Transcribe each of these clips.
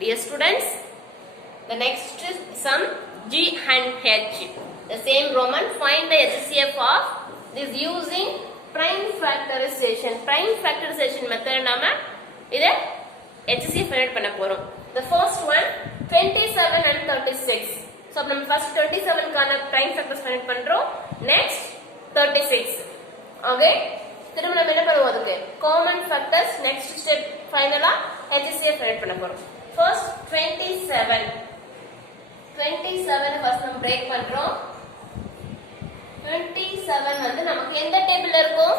Dear students, the next sum G and H. The same Roman, find the HCF of this using prime factorization. Prime factorization method nama ida HCF find பண்ண போறோம். The first one 27 and 36. So நம்ம first 27 கான prime factors find பண்றோம். Next 36. Okay? திரும்ப நம்ம என்ன பண்ணுவோம் அதுக்கு common factors next step finally HCF find பண்ண போறோம். First 27 first நம்ம break பண்றோம். 27 வந்து நமக்கு எந்த டேபிள்ல இருக்கும்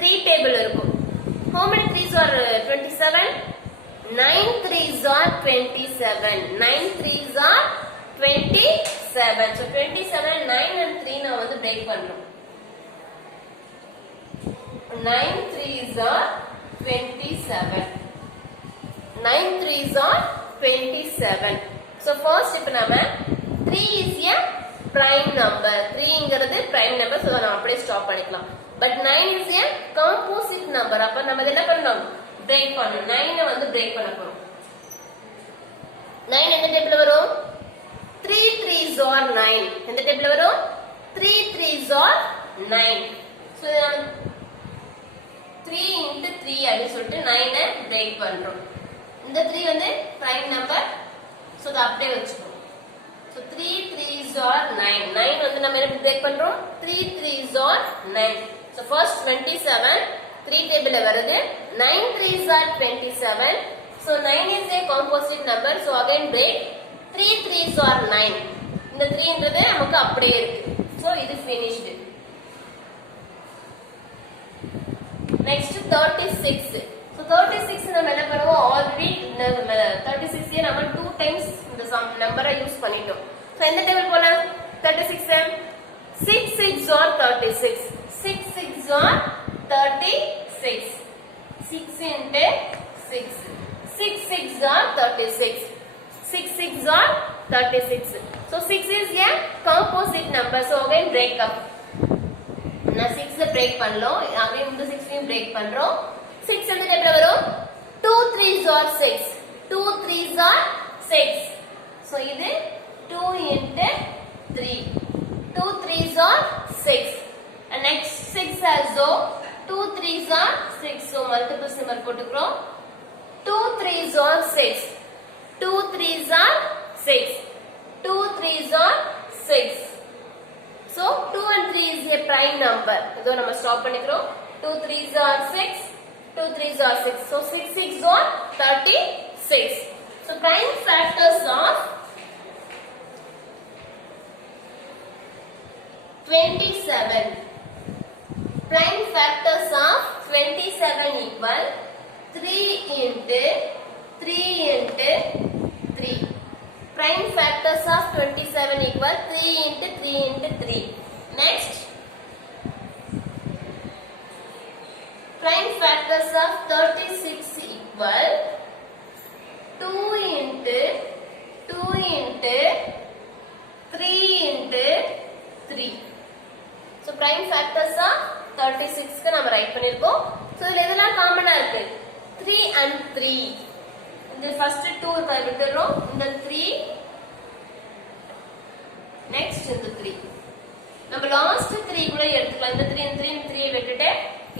3 டேபிள் இருக்கும். How many 3s are 27? 9 3s are 27. 9 3s are 27. So 27 9 and 3 நான் வந்து break பண்றோம். 9 3s are 27. 9 3s are 27. So first இப்ப நாம 3 is a prime number. 3 ங்கிறது prime number. So நாம அப்படியே ஸ்டாப் பண்ணிக்கலாம். But 9 is a composite number. அப்ப நம்ம என்ன பண்ணணும் break பண்ணணும். 9 வந்து break பண்ண போறோம். 9 எந்த டேபிள்ல வரும் 3 3s are 9. எந்த டேபிள்ல வரும் 3 3s are 9. So 3 into 3 அப்படி சொல்லிட்டு 9 break பண்றோம். இந்த 3 வந்து prime number. So இத அப்படியே வெச்சுக்கோ. So 3 3s are 9. 9 வந்து நம்ம என்ன break பண்றோம் 3 3s are 9. So first 27 3 table வருது 9 3s are 27. So 9 is a composite number. So again break 3 3s are 9. இந்த 3 ன்றது நமக்கு அப்படியே இருக்கு. So இது finished. Next 36. So 36 நம்ம என்ன பண்ணுவோம் already 36 ஏ நம்ம 2 times இந்த sum number யூஸ் பண்ணிட்டோம். So எந்த டேபிள் போலாம் 36 6 6 are 36. 6 6 are 36. 6 into 6. 6 6 are 36. 6 6 are 36. So 6 is a composite number. So again break up. நான் 6 break பண்ணலோம். again இந்த 6 break பண்றோம். 6 எந்த டேபிள்ல வரும் 2 3s are 6. 2 3s are 6. So இது 2 into 3. 2 3s are 6. And next 6 also 2 3s are 6. So multiple symbol போட்டுக்கிறோம். 2 3s are 6. 2 3s are 6. 2 3s are 6. So 2 and 3 is a prime number. இதோ நம்ம stop பண்ணிக்கிறோம். 2 3s are 6. 2 3s are 6. So 6 6 are 36. So prime factors of 27. Prime factors of 27 equal 3 into 3 into 3. Prime factors of 27 equal 3 into 3 into 3. Next, prime factors of 36 equal 2 into 2 into 3 into 3. So prime factors of 36 க்கு நாம right பண்ணிருக்கோம். So இதுல எதெல்லாம் காமனா இருக்கு 3 and 3. இந்த first 2 விட்டுறோம். இந்த 3 நெக்ஸ்ட் இந்த 3 நம்ம லாஸ்ட் 3 கூட எடுத்துக்கலாம். இந்த 3 and 3 and 3 விட்டுட்டு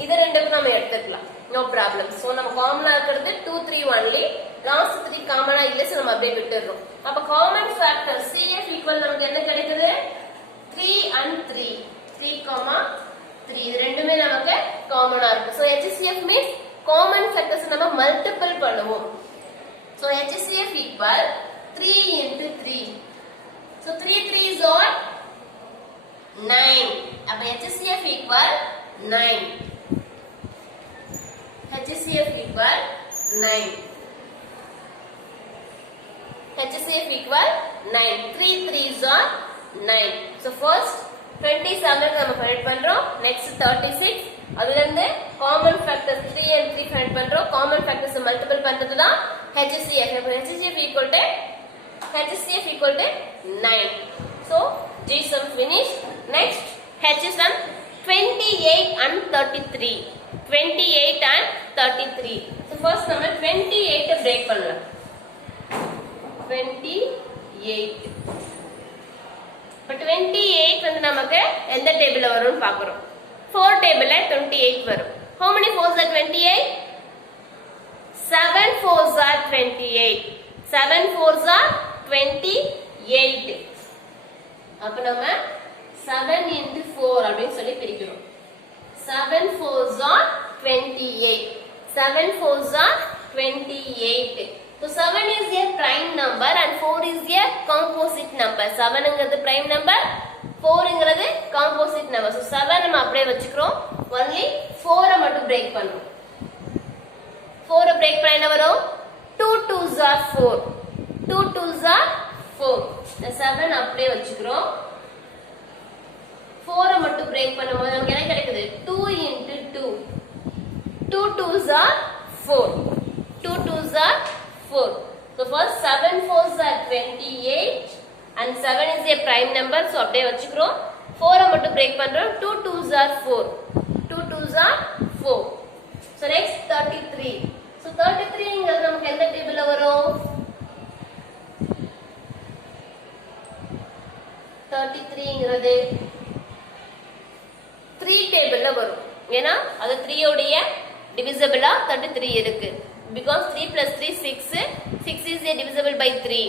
இத ரெண்டுக்கு நாம எடுத்துக்கலாம். No problem. சோ நம்ம காமனா இருக்கிறது 2 3 only. லாஸ்ட் 3 காமனா இல்ல. சோ நம்ம அப்படியே விட்டுறோம். அப்ப காமன் ஃபேக்டர் CF ஈக்குவல் நமக்கு என்ன கிடைக்குது 3 and 3. 3, 3 இது ரெண்டுமே நமக்கு காமனா இருக்கு. So HCF means common factors நம்ம மல்டிபிள் பண்ணுவோம். So HCF equal 3 into 3. So 3 3s are 9. அப்ப HCF equal 9. HCF equal 9. HCF equal 9. 3 3s are 9. So first 27 நம்ம ஃபைண்ட் பண்றோம். நெக்ஸ்ட் 36 அதுல இருந்து காமன் ஃபேக்டர்ஸ் 3 and 3 ஃபைண்ட் பண்றோம். காமன் ஃபேக்டர்ஸ் மல்டிபிள் பண்றது தான் HCF. HCF equal to 9. So G sum finished. Next H sum 28 and 33. 28 and 33. So first நம்ம 28 break பண்ணலாம். 28. இப்ப 28 வந்து நமக்கு எந்த டேபிள்ல வரும்னு பார்க்கறோம். 4 டேபிள்ல 28 வரும். How many 4s are 28? 7 4s are 28. 7 4s are 28. அப்ப நம்ம 7 into 4 அப்படினு சொல்லி பிரிக்கிறோம். 7 4s are 28. 7 4s are 28. So 7 is a prime number and 4 is a composite number. 7 ங்கிறது prime number, 4 ங்கிறது composite number. So 7 நம்ம அப்படியே வச்சுக்கிறோம். Only 4 மட்டும் break பண்றோம். 4 break பண்ணா என்ன வரும்? 2 2s are 4. 2 2s are 4. இந்த 7 அப்படியே வச்சுக்கிறோம். 4 மட்டும் break பண்ணும்போது நமக்கு என்ன கிடைக்குது? 2 into 2. 2 2s are 4. 2 2s are 4. So first 7 4s are 28 and 7 is a prime number, so அப்படியே வச்சுக்கிறோம். 4 மட்டும் break பண்றோம். 2 2s are 4. 2 2s are 4. So next 33. So 33 ங்கிறது நமக்கு எந்த டேபிள்ல வரும்? 33 ங்கிறது 3 டேபிள்ல வரும். ஏனா அது 3 உடைய டிவிசிபிளா 33 இருக்கு. Because 3 plus 3 6. 6 is a divisible by 3.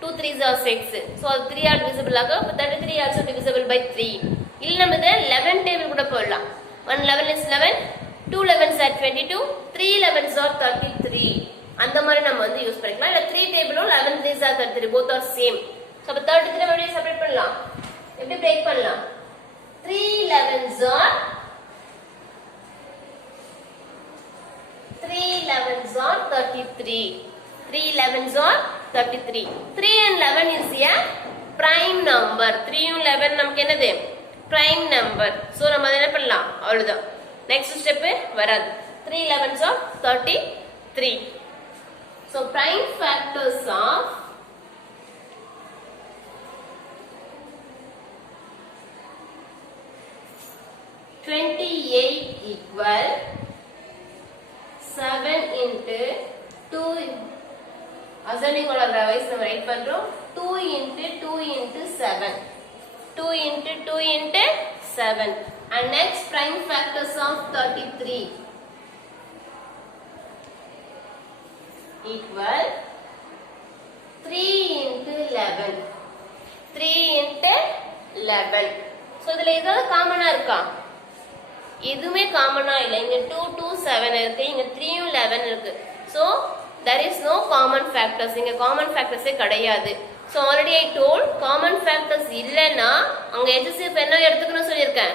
2 3s are 6. So 3 are divisible ஆக 33 also divisible by 3. இல்ல நம்ம இத 11 டேபிள் கூட போடலாம். 1 11 is 11. 2 11s are 22. 3 11s are 33. அந்த மாதிரி நம்ம வந்து யூஸ் பண்ணிக்கலாம். இல்ல 3 டேபிளும் 11 3s are 33. both are same. So அப்ப 33 எப்படி செப்பரேட் பண்ணலாம்? எப்படி பிரேக் பண்ணலாம்? 3 11s are 33. 3 11s are 33. 3 and 11 is a prime number. 3 and 11 நமக்கு என்னது? prime number. So நம்ம என்ன பண்ணலாம்? அவ்வளவுதான். Next step வராது. 3 11s are 33. So prime factors of 28 equal 7 into 2. Ascending order wise நம்ம ரைட் பண்றோம். 2 into 2 into 7. 2 into 2 into 7. And next prime factors of 33 equal 3 into 11. 3 into 11. So இதுல ஏதாவது காமனா இருக்கா? எதுவுமே காமனா இல்ல. இங்க 2 2 7 இருக்கு. இங்க 3 11 இருக்கு. So there is no common factors. இங்க common factors கிடையாது. So already I told common factors இல்லனா அங்க HCF என்ன எடுத்துக்கணும் சொல்லிருக்கேன்?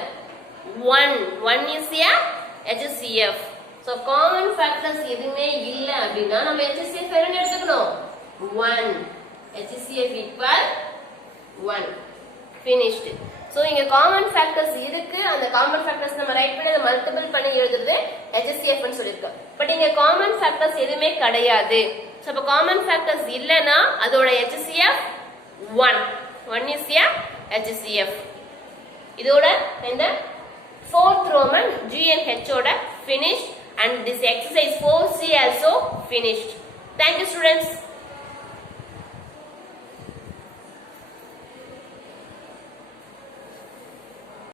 1. 1 is a HCF. So common factors எதுவுமே இல்ல அப்படினா நம்ம HCF என்ன எடுத்துக்கணும்? 1. HCF equal 1. Finished. So இங்க common factors இருக்கு. அந்த common factors நம்ம ரைட் பண்ணி அதை மல்டிபிள் பண்ணி எழுதுறது HCF ன்னு சொல்லிருக்கோம். பட் இங்க common factors எதுவுமே கிடையாது. So அப்ப common factors இல்லனா அதோட HCF 1. 1 is a HCF. இதோட இந்த 4th Roman G and H ஓட finished and this exercise 4C also finished. Thank you students.